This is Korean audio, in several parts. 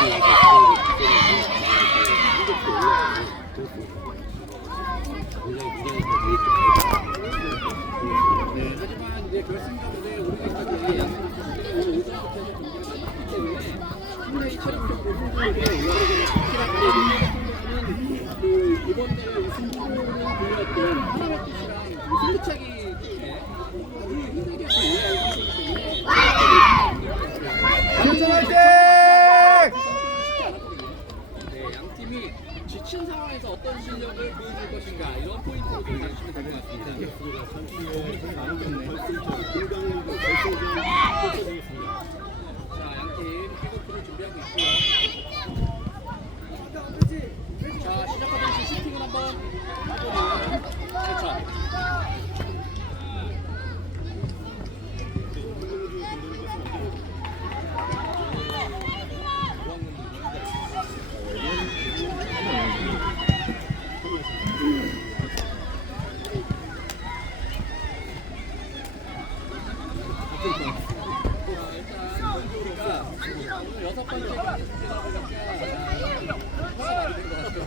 네, 그 이번 대회 우승 후보로 불렸던 하나의 뜻이랑 승부차기 때문에 이 흔들겨서 올라오고 있기 때문에 김천 화이팅! 네, 양 팀이 지친 상황에서 어떤 실력을 보여줄 것인가 이런 포인트로 좀 봐주시면 될 것 같습니다. 자, 양팀 킥오프를 준비하고 있고요. 자, 시작하듯이 슈팅을 한번 해보는 세천. 일단 우리가 오늘 여섯 번째 경기 준비다 보니까 화가 많이 된것 같아요.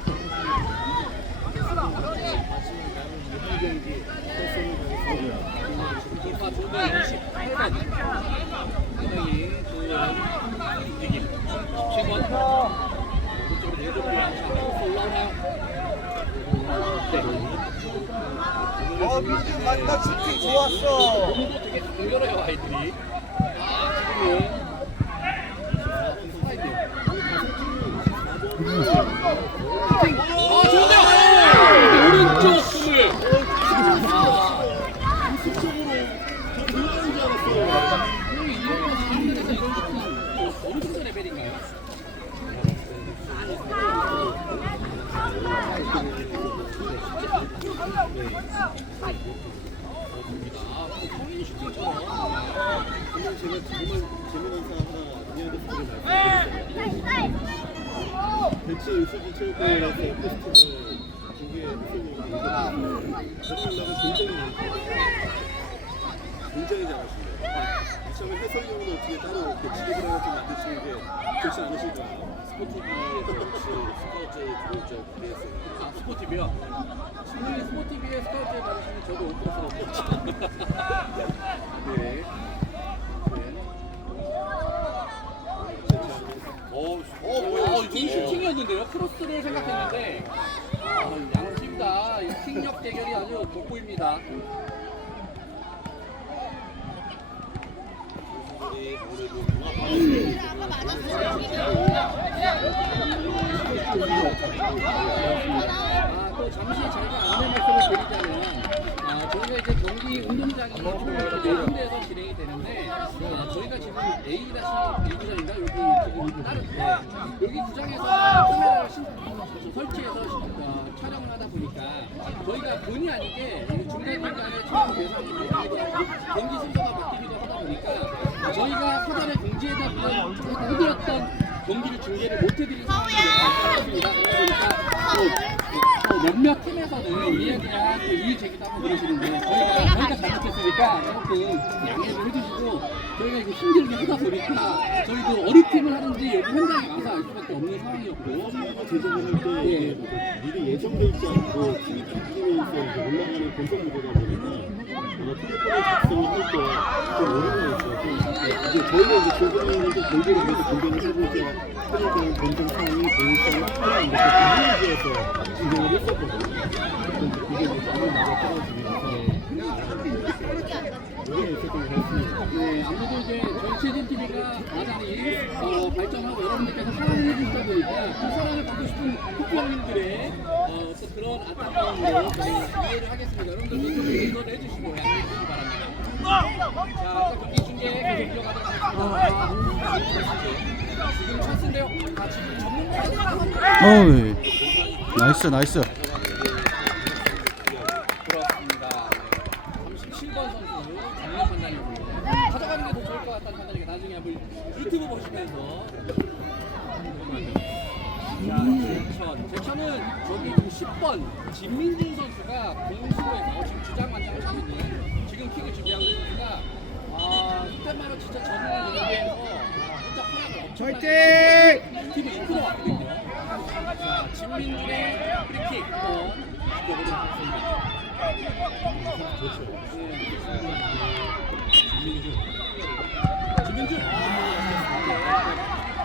돌파 조대 28번 상당히 좋은 움직임 17번 오른쪽으로 내려오고 올라오나요? 네. 어 맞다 슈팅 좋았어. 되게 강렬해요 아이들이 아 지금은 슬라이드 아 좋은데요 오른쪽 숨을 공이 이용해서 하늘에서 이런 슈팅 어느 정도 레벨인가요? 아, 성인 슈팅처럼 오늘 제가 정말 재미난 사항 하나 미안한데 소개를 말씀드렸어요. 대치 유수지 체육관에서 페스티벌 중계 해설위원이 저를 굉장히 잘하십니다. 처음에 해설위원으로 어떻게 따로 이렇게 지도를 하나 좀 만드시는 게 좋지 않으실까? 스포티비에서 혹시 스카우트 줄 기대했어요. 아, 스포티비요? 스포티비에 스카우트에 받으시면 저도 오프로스가 네. 어, 어, 뭐야? 이 슈팅이었는데요? 크로스를 생각했는데 아, 양팀 다 킥력 대결이 아주 돋보입니다. 아, 또 잠시 저희가 안내 말씀을 드리자면, 이제 경기 운동장이 총네 군데에서 진행이 되는데, 아, 저희가 지금 A-A 구장인가? 여기 지금 다른데, 여기 구장에서 카메라를 신, 설치해서 신- 어, 촬영을 하다 보니까, 저희가 본의 아니게 이 중간 중간에 촬영 대상이 경기 순서가 바뀌기도 하다 보니까, 저희가 사전에 공지해뒀던, 해드렸던 경기를 중계를 못 해드린 상황이 많습니다. 그러다 보니까 또, 또 몇몇 이에 대한 그 이의 제기도 하고 그러시는데 저희가 저희가 잘못했으니까 조금 양해를 해주시고 저희가 이거 힘들게 하다 보니까 저희도 어느 팀을 하는지 여기 현장에 가서 알 수밖에 없는 상황이었고 제작을 할 예. 때 미리 예정돼 있지 않고 팀이 바뀌면서 올라가는 본선 무대다 보니까 아마 휴대폰을 작성할 때좀 어려움이 있어요. 좀 이제 저희가 이제 조정을 좀 골고루 이렇게 공개를 해보자 하려고 본선 상황이 상황 이렇게 분리지어서 진행을 했었거든요. 같습니다. 네, 나이스 나이스 들어왔습니다. 37번 선수 정면 판단입니다. 가져가는 게 더 좋을 것 같다는 판단이니까 나중에 한번 유튜브 보시면서 자, 제천. 제천은 저기 지금 10번 진민준 선수가 공수에서 지금 주장만장을 하고 있는 지금 킥을 준비하는 선수가 아, 그때 말로 진짜 전국 경기에서 진짜 활약을 화이팅! 팀을 이끌어 왔거든요. 자, 진민준의 프리킥 한번 지켜보도록 하겠습니다. 진민준. 진민준. 아,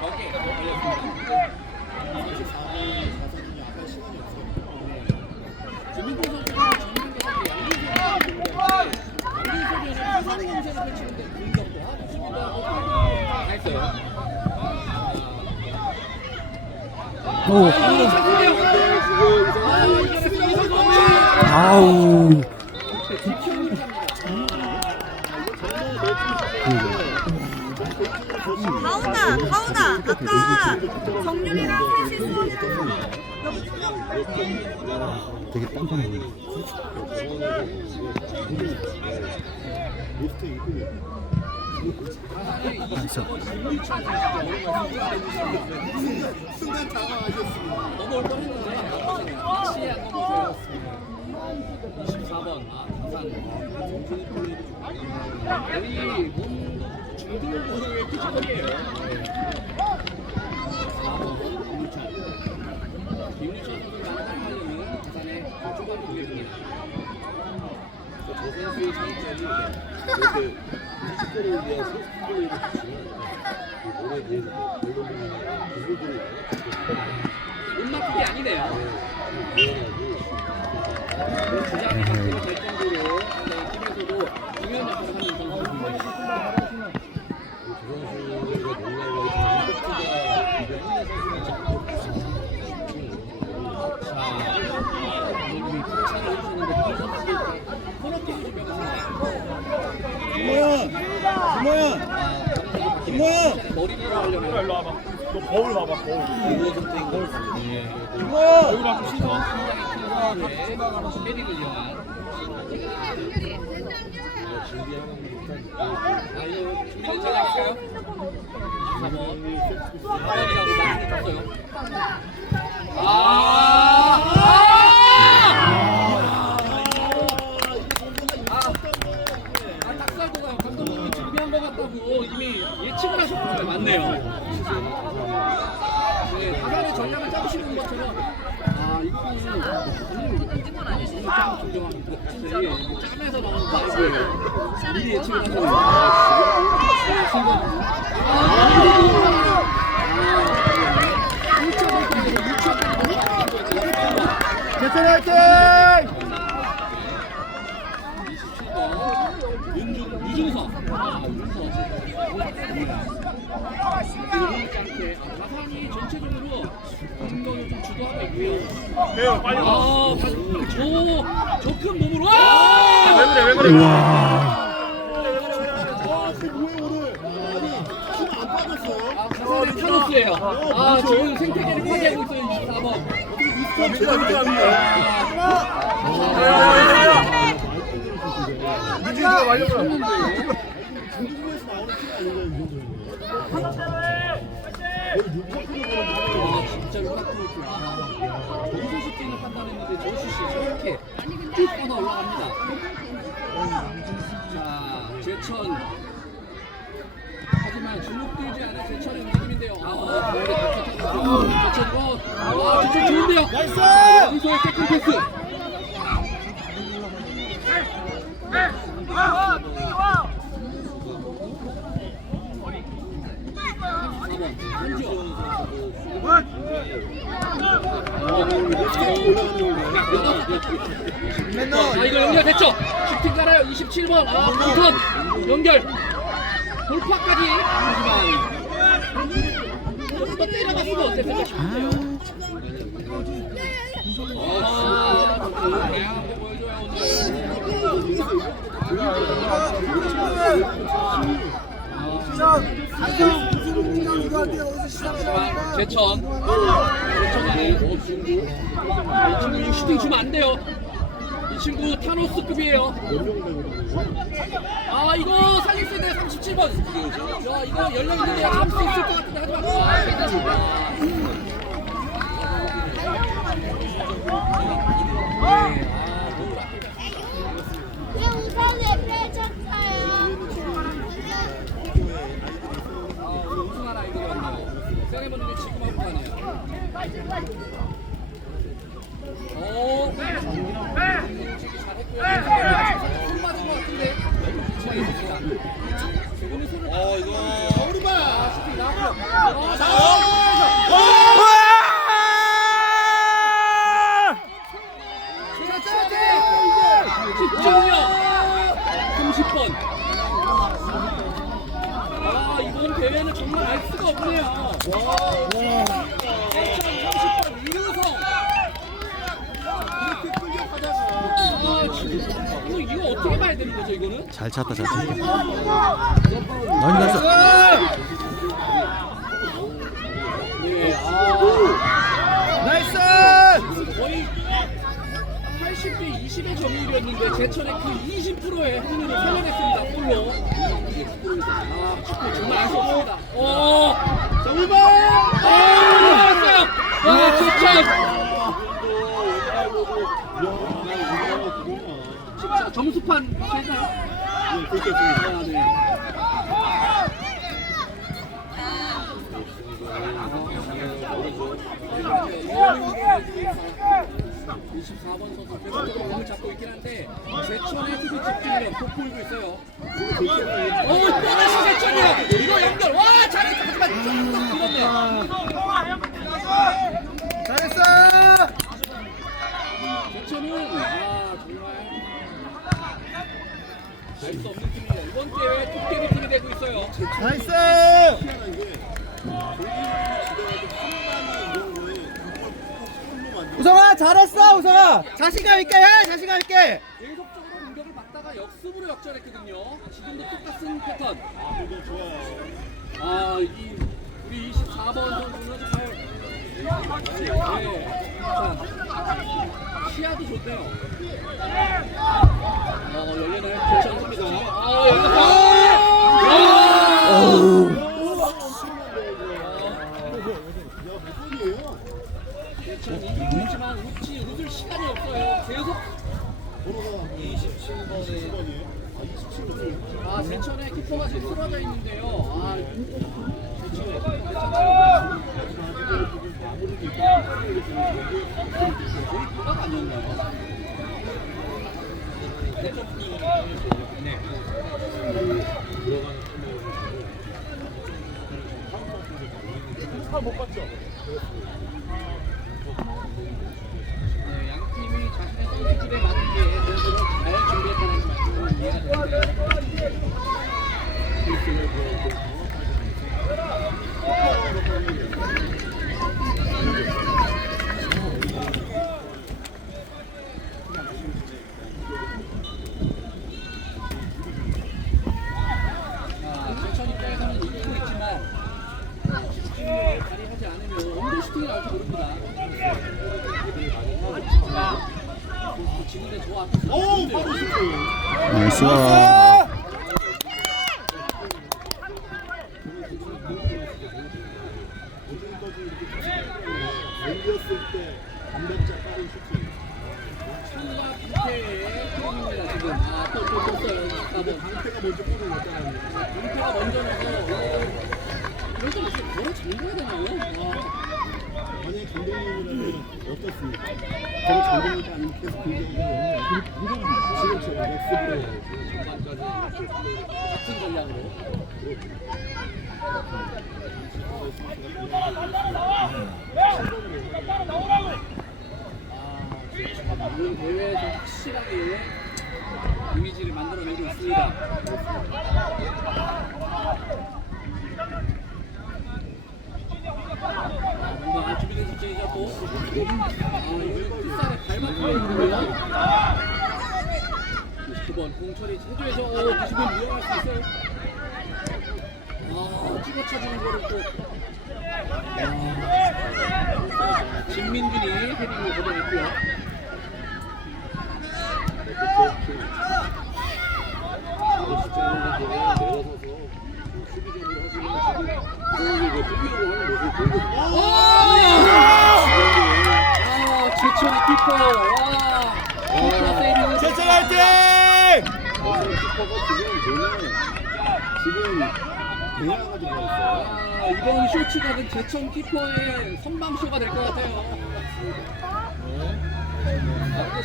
어깨 걸렸습니다. 진민준 선수가 전국에서 양민석이었는데 양민석이는 화상 공세를 펼치는데 공격도 하고 수비도 하고 다 했어요. 오. 아우. 가온아, 가온아, 아까 정률이랑 셋이 수원이랑 되게 딴딴해. 이름이 나이스. 순간 당황하셨습니다. 넘어올 뻔했는데 확실히 안 넘어졌습니다. 24번 아 부산 거의 몸 중등부의 피지컬이에요. 24번 김유찬 김유찬 선수가 활약하는 부산의 초반 공격입니다. 저 선수의 장점이 이렇게 피지컬을 위한 선수들을 주시면 이 몸에 대해서 별로는 기술들이 못 맡은 게 아니네요. 주장이 바뀌게 될 정도로 상당히 팀에서도 중요한 역할을 하는 선수입니다. 김모현! 김모현! 아, 김모현! 머리 위로 하려면 일로 와봐. 너 거울 봐봐, 거울. 김모현! 거울 시선 선수의 헤딩을 이용한. 준비된 잘 할까요? 4번. 4번이라고 말씀을 줬어요. 아! 사실 짬에서 나오는 말고예요. 미리 예측을 하셨네요. 네, 신고. 아, 아, 1.5에서 6.5. 대천 화이팅! 27번 윤중 유중석 아 아, 가산이 전체적으로 공격을 좀 주도하고 있고요. 배요 빨리 와. 저 저큰 몸으로 와. 왜 그래 왜 그래. 우와. 아 가산의 타노스예요. 아 지금 생태계를 파괴하고 있어요 24번. 민준이가 완료 쳤는데. 중국에서 나오는 팀이 아닌가 이 정도면 와 진짜 루카쿠 아 저기서 슈팅을 판단했는데 저 슛이 저렇게 쭉 뻗어 올라갑니다 자 제천 하지만 주눅들지 않은 제천의 움직임인데요 아 머리 제천 와 제천 좋은데요 나이스! 여기서의 세컨 패스 아 이거 연결됐죠? 슈팅 가나요? 27번. 아 불턴. 연결. 돌파까지. 하지만 좀더 때려갔으면 어땠을까? 싶은데요 아 다양한 거 보여줘요 오늘 제천. 제천이 어 중구 이 친구 이 슈팅 주면 안 돼요. 이 친구 타노스급이에요. 아 이거 수 있네. 37번. 야 이거 연령 있는데 잡을 수 있을 것 같은데 하지만 아 괜찮습니다. 왜 Fight it, fight it. 잘 찼다 잘 찼다 많이 아. 나이스! 거의 80대 20의 점유율이었는데 제천의 그 20%의 확률을 살려냈습니다. 골로. 아, 축구 정말 알수 없습니다. 어, 정일발! 아, 나왔어요. 와, 제천. 진짜 점수판 될까요? 아, 네. 번 선수 계속적으로 공을 잡고 있긴 한데 제천의 수비 집중력 돋보이고 있어요. 오 또다시 제천이야. 이거 연결. 와 잘했다. 하지만 좀더 길었네요. 잘했어! 제천은 아 정말 알 수 없는 팀입니다. 이번 대회 토끼리 팀이 되고 있어요. 나이스! 우성아 잘했어 우성아 자신감 있게 해 자신감 있게 계속적으로 공격을 받다가 역습으로 역전했거든요. 지금도 똑같은 패턴. 아, 이 우리 24번 선수는 잘 네. 자, 시야도 좋네요. 어, 열리나요? 괜찮습니다. 어, 열렸어! 아! 괜찮 이기고 있지만 웃지 웃을 시간이 없어요. 계속 27번에 아 제천의 키퍼가 지금 쓰러져 있는데요. 아 제천의 키퍼가 거의 도박 아니었나요? 네. 네, 양 팀이 자신의 선수들에 맞게 선수를 잘 준비했다는 말씀을 이해가 되는데요. 자, 제천 입장에서는 이기고 있지만 집중력을 발휘하지 않으면 언제 슈팅이 나올지 모릅니다. 지금의 저 앞에서 오, 바로 슈팅. 나이스가 넘겼을 때 반박자 빠른 슈팅. 청라 강태의 흐름입니다 지금 아또또 떴어요 근데 24번 강태가 먼저 골을 넣었잖아요. 강태가 먼저 넣어서 이럴 때 무슨 걸어 잠궈야 되나요? 와, 만약에 감독님이라면 어떻습니까? 저는 감독님이 아니면 계속 공격을 지금처럼 역습으로 전반까지 같은 전략으로 아, 이번 대회에서 확실하게 이미지를 만들어내고 있습니다. 아, 뭔가 준비된 subject이죠 또. 아, 이거 풋살에 밟아주고 있는데요. 99번 공철이 해줘야죠. 오, 90번 무용할 수 있어요. 아, 찍어 쳐주는 거를 또. 아, 진민준이 헤딩을 걷어냈고요. 아, 최천의 키퍼. 와, 키퍼 세이빙을 제천 화이팅! 키퍼가 지금 보면 지금 대화가 좀 있어요. 아, 이번 쇼츠각은 제천 키퍼의 선방쇼가 될 것 같아요. 아,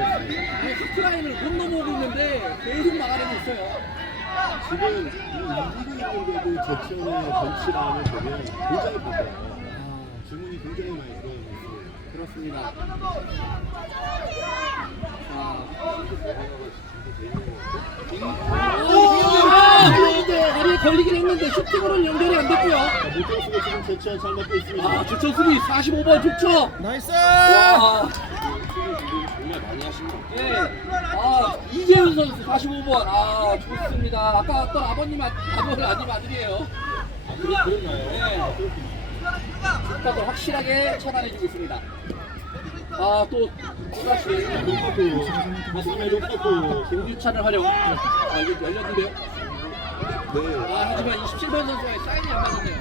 아니, 하프라인을 못 넘어오고 있는데 계속 막아내고 있어요. 지금 이 이기고 있는데도 제천의 벤치라인을 보면 굉장히 바빠요. 아, 주문이 굉장히 많이 들어가고 있어요. 그렇습니다. 자, 다리에 걸리긴 했는데 슈팅으로는 연결이 안 됐고요. 모태우스가 지금 제천 잘 맞고 있습니다. 아, 제천 수비 45번 좋죠. 나이스 와, 정말 많이 하십니다. 예. 아, 이재훈 선수 45번. 아, 좋습니다. 아까 어떤 아버님, 아- 아버님 아님 아들이에요. 그런가요? 네. 국가도 확실하게 차단해주고 있습니다. 아, 또, 또다시 똑같고, 마스메 똑같고. 김규찬을 활용. 아, 이거 열렸는데요. 네. 아, 하지만 27번 선수의 사인이 안 맞았네요.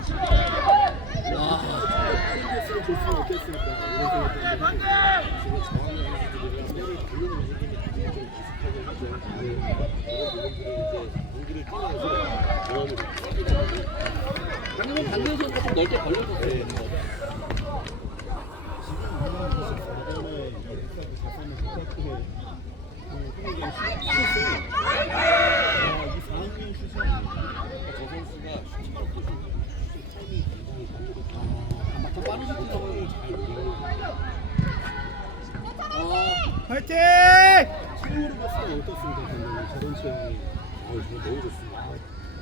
와, 스 줬으면 어땠을까 이런 생각도 하는데 지금 정황의 선수들이랑 때를 돌리는 모습이 좀 비슷하게 하죠. 네. 그런 부분들을 이제 경기를 뛰면서 쌓이다 보니 방금은 반대선 선수가 좀 넓게 걸려서 그래요. 아, 더 빠른 슈팅 넣어요. 아, 화이팅 친구로 방금 저런 체형이 어, 정말 너무 좋습니다.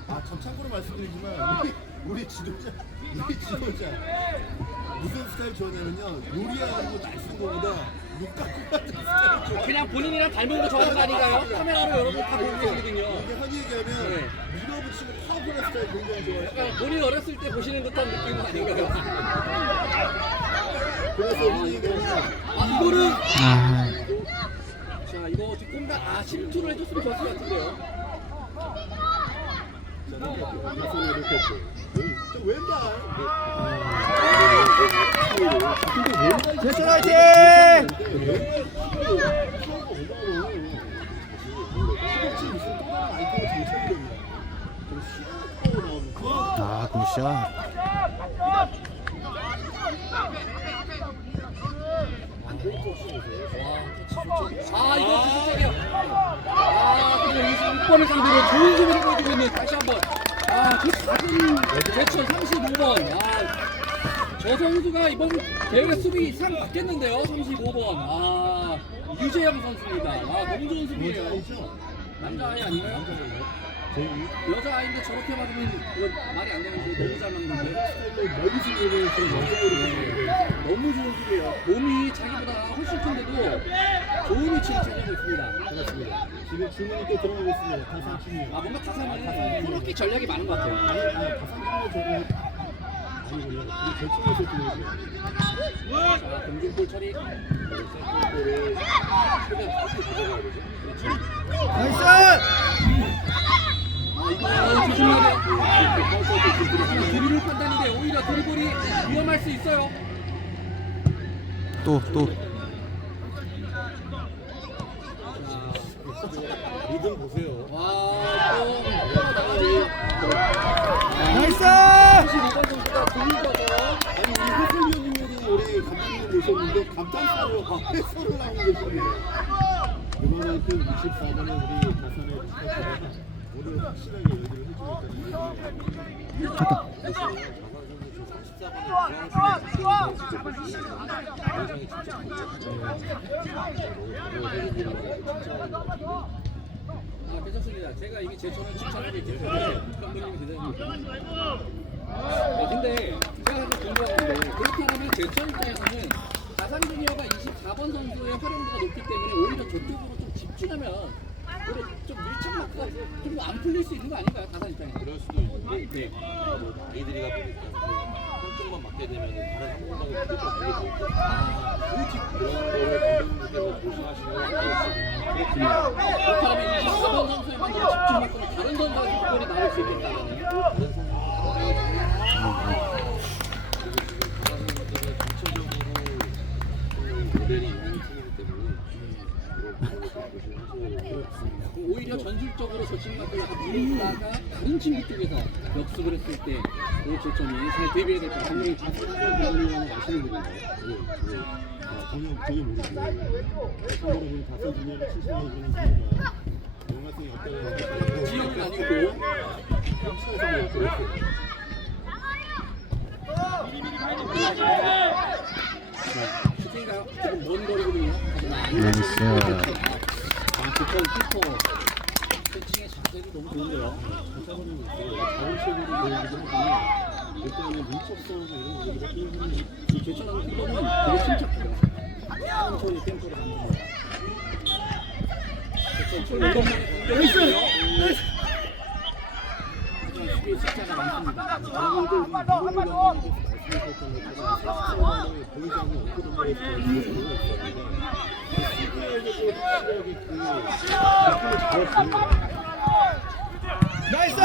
아, 참 참고로 말씀드리지만 우리, 우리 지도자, 우리 지도자 무슨 스타일 좋아하냐면요 요리하고 날쓴 거보다 육각구 같은 스타일 좋아. 그냥 본인이랑 닮은 거 좋아하는 거 아닌가요? 카메라로 여러분 다 보고 계시거든요. 이게 흔히 얘기하면 네. 밀어붙이는 파워풀한 스타일 굉장히 좋아해요. 약간 본인 어렸을 때 보시는 듯한 느낌 아닌가요? 그래서 흔히 얘기하면 아, 이거는 아, 자 아 침투를 해줬으면 좋았을 것 같은데요. 자, 이렇게 가슴에 이렇게 했고. 저 왼발 제천 화이팅 허벅지 무슨 또 다른 아이템을 장착이 됩니다. 좀 시원하고 나오는 거. 아, 굿샷. 아 이거 진짜요. 아 그리고 26번을 상대로 좋은 수비를 보여주고 있는 다시 한번. 아그 작은 제천 35번. 아저 선수가 이번 대회 수비 상 받겠는데요 35번. 아 유재영 선수입니다. 아 너무 좋은 수비예요. 남자 아이 아닌가요? 여자 아이인데 저렇게 맞으면 이거 말이 안 되는 거 너무 잘 맞는데 머리수를 지금 여자로 보는데 너무 좋은 수비예요 몸이 자기보다 훨씬 큰데도 좋은 위치를 차지하고 있습니다 그렇습니다. 지금 주문이 또 들어가고 있습니다. 다산 춤이요. 아 뭔가 다산은 코너킥 전략이 많은 것 같아요. 아니, 아니, 다산 춤을 저거 아니군요. 이 제침에서 주문이요. 자, 공중볼 처리. 세트볼을 최대한 크게 가져가야 되죠. 그렇죠. 나이스 아 이거 조심해야 돼요. 드리블 판단인데 오히려 드리블이 위험할 수 있어요. 또, 또. 리듬 보세요. 와, 또 나가네요. 나이스 25번 선수가 들리셔서 아니, 우리 해설위원님들이 올해 감독님을 모셨는데 감탄사로 아, 해설을 하고 계십니다. 그만큼 24번에 우리 다산의 루카스가 오늘 확실하게 얘기를 있다는 얘기예요. 아 괜찮습니다. 제가 이게 제 처럼 칭찬하고 있기 때문에 아 근데 제가 사실 궁금한 건데 그렇다면 제천 입장에서는 다산 주니어가 24번 선수의 활용도가 높기 때문에 오히려 저쪽으로 좀 집중하면 좀 밀착 마크가 좀 안 풀릴 수 있는 거 아닌가요? 다산 입장에서 그럴 수도 있는데 네. 뭐 아이들이가 보니까 그 한쪽만 맞게 되면 다른 한 공간을 무조건 보게 되고 그런 거를 감독님께서 조심하시는 건 아니었어요. 그렇군요. 그렇다면 24번 선수에만 너무 집중했고 다른 선수한테 골이 나올 수 있겠다는 다른 선수들은 그리고 지금 다른 선수들은 전체적으로 그 모델이 있는 팀이기 때문에 좀 오히려 전술적으로 저 친구가 수신부 쪽에서 역습을 했을 때 그 조점이 잘 대비해야 될것 같아요. 분명히 다 선수들이라는 아시는 분인가요? 네, 네. 아, 전혀 전혀 모르고 참고로 다섯 주년을 칭찬해주는 분이나 영화성이 어떤 지역은 아니고 형식에서 그렇고 슈팅인가요? 조금 먼 거리거든요. 나이스. 아, 뒷발 키퍼 패칭의 자세도 너무 좋은데요. 자원식으로 보여주기도 하지 만 일단은 민첩성 이런 필요한 이 제천하고 키퍼는 되게 침착해요. 천천히 템포를 수비의 숫자가 많습니다. 우리 이동훈 감독님께서 말씀하셨던 것처럼 사실상의 보이지 않는 오프던바에서 보여주는 있었는데 수비에서도 확실하게 그 느낌을 잘 주는. 나이스!